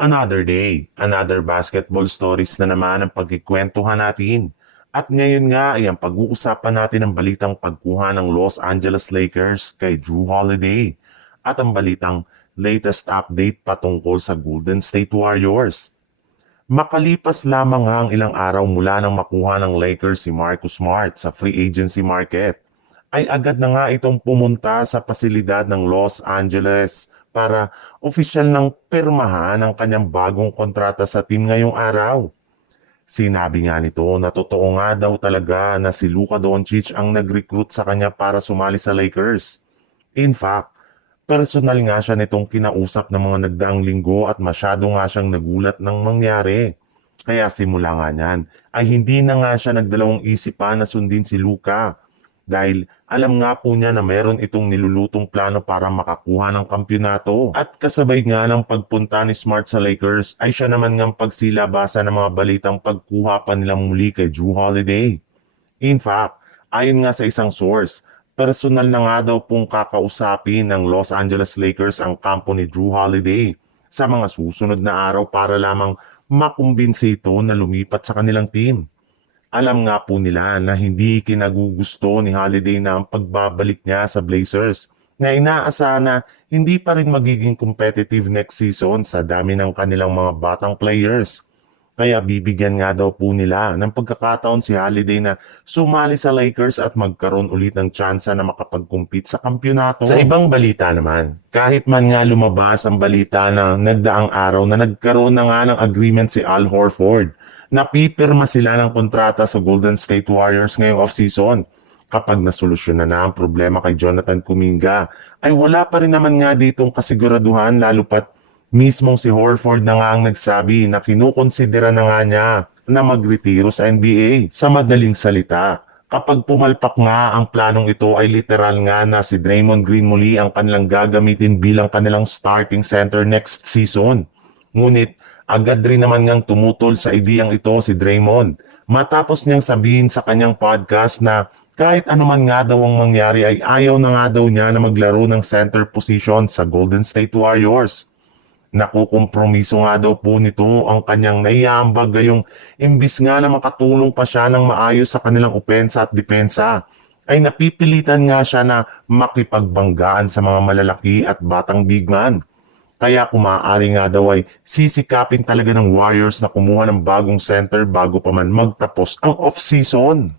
Another day, another basketball stories na naman ang pagkikwentuhan natin. At ngayon nga ay ang pag-uusapan natin ang balitang pagkuha ng Los Angeles Lakers kay Drew Holiday at ang balitang latest update patungkol sa Golden State Warriors. Makalipas lamang ang ilang araw mula nang makuha ng Lakers si Marcus Smart sa free agency market, ay agad na nga itong pumunta sa pasilidad ng Los Angeles para opisyal ng pirmahan ang kanyang bagong kontrata sa team ngayong araw. Sinabi nga nito na totoo nga daw talaga na si Luka Doncic ang nag-recruit sa kanya para sumali sa Lakers. In fact, personal nga siya nitong kinausap ng mga nagdaang linggo at masyado nga siyang nagulat ng mangyari. Kaya simula nga niyan ay hindi na nga siya nagdalawang isip pa na sundin si Luka. Dahil alam nga po niya na meron itong nilulutong plano para makakuha ng kampyonato. At kasabay nga ng pagpunta ni Smart sa Lakers ay siya naman ngang pagsilabasa ng mga balitang pagkuha pa nilang muli kay Drew Holiday. In fact, ayon nga sa isang source, personal na nga daw pong kakausapin ng Los Angeles Lakers ang kampo ni Drew Holiday sa mga susunod na araw para lamang makumbinsi ito na lumipat sa kanilang team. Alam nga po nila na hindi kinagugusto ni Holiday na ang pagbabalik niya sa Blazers na inaasahan na hindi pa rin magiging competitive next season sa dami ng kanilang mga batang players. Kaya bibigyan nga daw po nila ng pagkakataon si Holiday na sumali sa Lakers at magkaroon ulit ng tsansa na makapag-compete sa kampyonato. Sa ibang balita naman, kahit man nga lumabas ang balita na nagdaang araw na nagkaroon na nga ng agreement si Al Horford, napipirma sila ng kontrata sa Golden State Warriors ngayong off-season. Kapag nasolusyonan na ang problema kay Jonathan Kuminga, ay wala pa rin naman nga ditong kasiguraduhan lalo pat mismong si Horford na nga ang nagsabi na kinukonsidera na nga niya na magretiro sa NBA. Sa madaling salita, kapag pumalpak nga ang planong ito ay literal nga na si Draymond Green muli ang kanilang gagamitin bilang kanilang starting center next season. Ngunit agad rin naman ngang tumutol sa ideyang ito si Draymond matapos niyang sabihin sa kanyang podcast na kahit anuman nga daw ang mangyari ay ayaw na nga daw niya na maglaro ng center position sa Golden State Warriors. Nakukompromiso nga daw po nito ang kanyang naiambag gayong imbis nga na makatulong pa siya ng maayos sa kanilang opensa at depensa, ay napipilitan nga siya na makipagbanggaan sa mga malalaki at batang big man. Kaya kung maaari nga daw ay sisikapin talaga ng Warriors na kumuha ng bagong center bago pa man magtapos ang off-season.